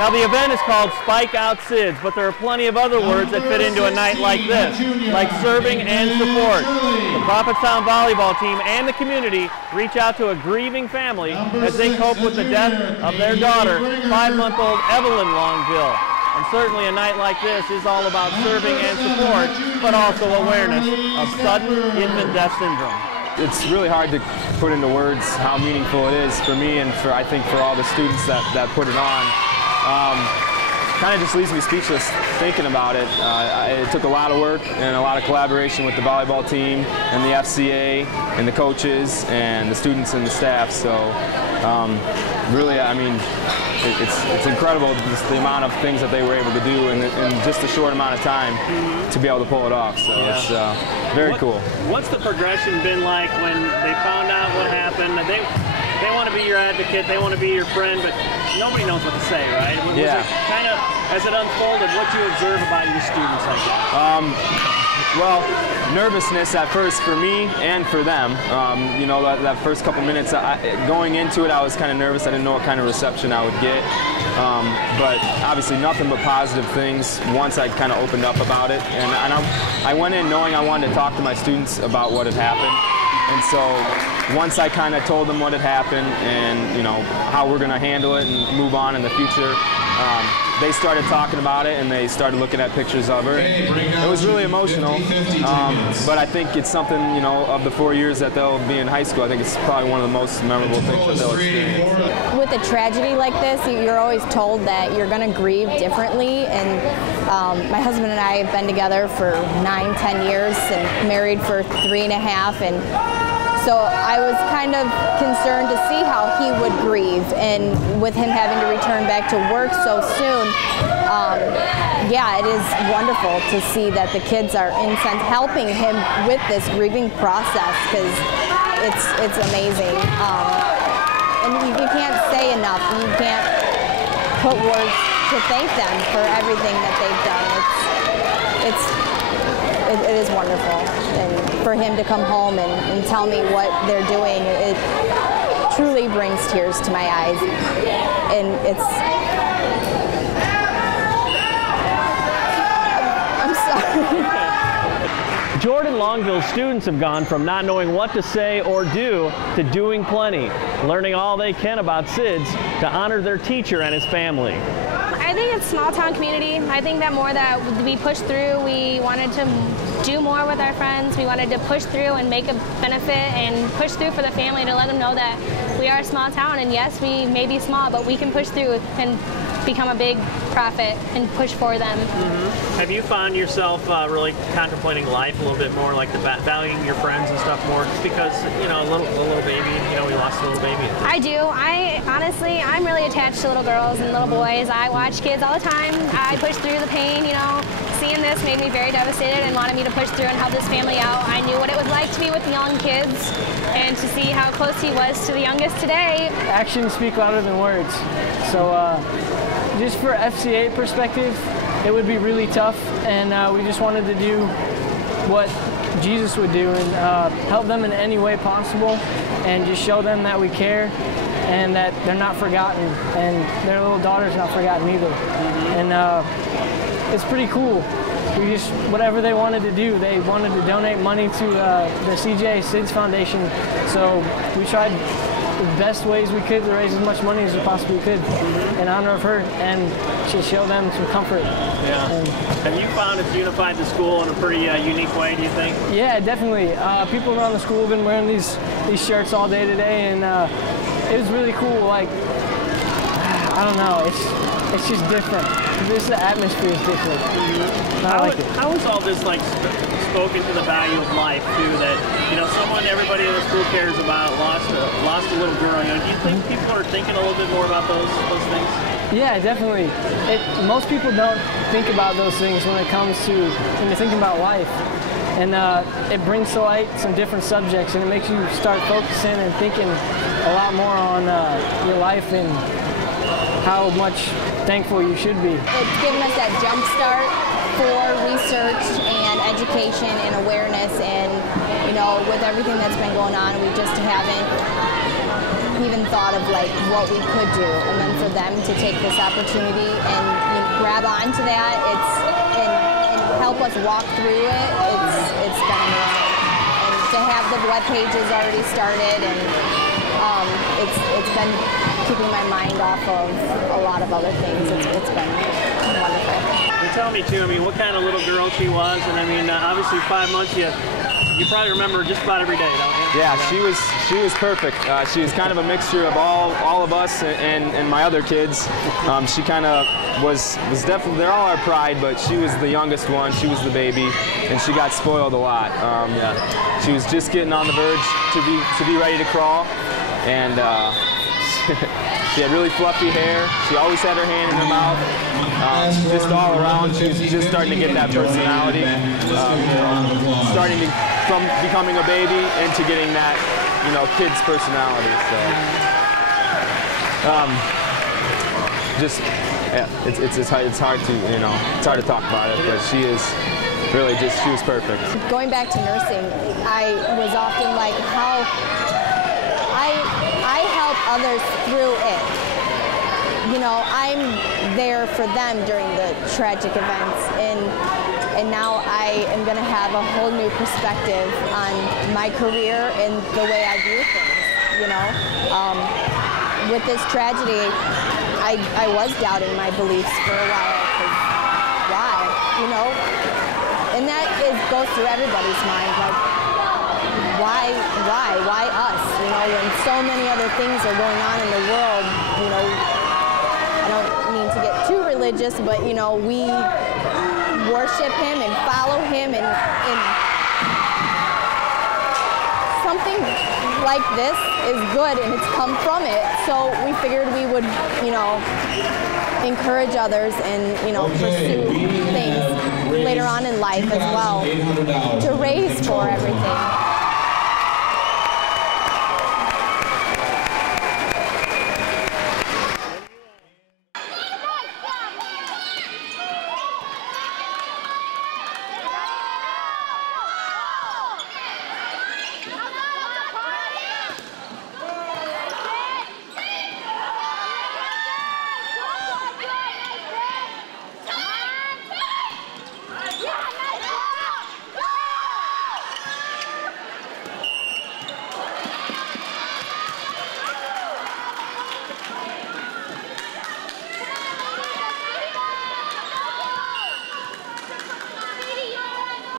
Now the event is called Spike Out SIDS, but there are plenty of other words that fit into a night like this, like serving and support. The Prophetstown volleyball team and the community reach out to a grieving family as they cope with the death of their daughter, 5-month-old Evelyn Longeville. And certainly a night like this is all about serving and support, but also awareness of sudden infant death syndrome. It's really hard to put into words how meaningful it is for me and I think for all the students that put it on. Kind of just leaves me speechless thinking about it. It took a lot of work and a lot of collaboration with the volleyball team and the FCA and the coaches and the students and the staff. So really, I mean, it's incredible just the amount of things that they were able to do in just a short amount of time to be able to pull it off. So it's very cool. What's the progression been like when they found out what happened? They want to be your advocate, they want to be your friend, but nobody knows what to say, right? Was it kind of, as it unfolded, what you observe about your students like that? Well, nervousness at first for me and for them. You know, that first couple minutes, going into it, I was kind of nervous. I didn't know what kind of reception I would get. But obviously nothing but positive things once I kind of opened up about it. And I went in knowing I wanted to talk to my students about what had happened. And so once I kind of told them what had happened and, you know, how we're going to handle it and move on in the future, they started talking about it and they started looking at pictures of her. It was really emotional, but I think it's something, you know, of the 4 years that they'll be in high school, I think it's probably one of the most memorable things that they'll experience. With a tragedy like this, you're always told that you're going to grieve differently, and my husband and I have been together for 9-10 years and married for 3.5, and so I was kind of concerned to see how he would grieve, and with him having to return back to work so soon, yeah, it is wonderful to see that the kids are helping him with this grieving process, because it's amazing. And you can't say enough. You can't put words to thank them for everything that they've done. It is wonderful. And for him to come home and tell me what they're doing, it truly brings tears to my eyes. And I'm sorry. Jordan Longeville students have gone from not knowing what to say or do to doing plenty, learning all they can about SIDS to honor their teacher and his family. I think it's small town community. I think that more that we pushed through, we wanted to do more with our friends. We wanted to push through and make a benefit and push through for the family to let them know that we are a small town, and yes, we may be small, but we can push through and become a big profit and push for them. Have you found yourself really contemplating life a little bit more, like valuing your friends and stuff more, just because, you know, a little baby, you know, we lost a little baby? I do. Honestly, I'm really attached to little girls and little boys. I watch kids all the time. I push through the pain, you know. Seeing this made me very devastated and wanted me to push through and help this family out. I knew what it was like to be with young kids, and to see how close he was to the youngest today. Actions speak louder than words. So just for FCA perspective, it would be really tough, and we just wanted to do what Jesus would do and help them in any way possible, and just show them that we care and that they're not forgotten, and their little daughter's not forgotten either. And it's pretty cool. We just, whatever they wanted to do, they wanted to donate money to the CJ SIDS Foundation, so we tried the best ways we could to raise as much money as we possibly could in honor of her, and to show them some comfort. Yeah. Have you found it's unified the school in a pretty unique way, do you think? Yeah, definitely. People around the school have been wearing these shirts all day today, and it was really cool. Like, I don't know, it's just different. The atmosphere is different. I like it. How is all this like spoken to the value of life too? That, you know, someone everybody in the school cares about lost a little girl. You know, do you think people are thinking a little bit more about those things? Yeah, definitely. Most people don't think about those things when you're thinking about life, and it brings to light some different subjects, and it makes you start focusing and thinking a lot more on your life and how much thankful you should be. It's given us that jump start for research and education and awareness, and, you know, with everything that's been going on, we just haven't even thought of like what we could do, and then for them to take this opportunity and grab onto that, and help us walk through it, it's been amazing. And to have the web pages already started, and it's been keeping my mind off of a lot of other things. It's been wonderful. And tell me too, I mean, what kind of little girl she was, and I mean, obviously 5 months, you probably remember just about every day, don't you? Yeah, she was perfect. She was kind of a mixture of all of us and my other kids. She kind of was definitely, they're all our pride, but she was the youngest one. She was the baby, and she got spoiled a lot. She was just getting on the verge to be ready to crawl, and she had really fluffy hair. She always had her hand in her mouth. Just all around, she was just starting to get that personality. Starting from becoming a baby into getting that, kid's personality. So, it's hard to talk about it, but she is really she was perfect. Going back to nursing, I was often like how I help others through it. I'm there for them during the tragic events, and now I am going to have a whole new perspective on my career and the way I view things. With this tragedy, I was doubting my beliefs for a while, because why? And that goes through everybody's mind, like why us? When so many other things are going on in the world, I don't mean to get too religious, but we worship him and follow him, and something like this is good, and it's come from it. So we figured we would, encourage others and, pursue things later on in life as well to raise for everything.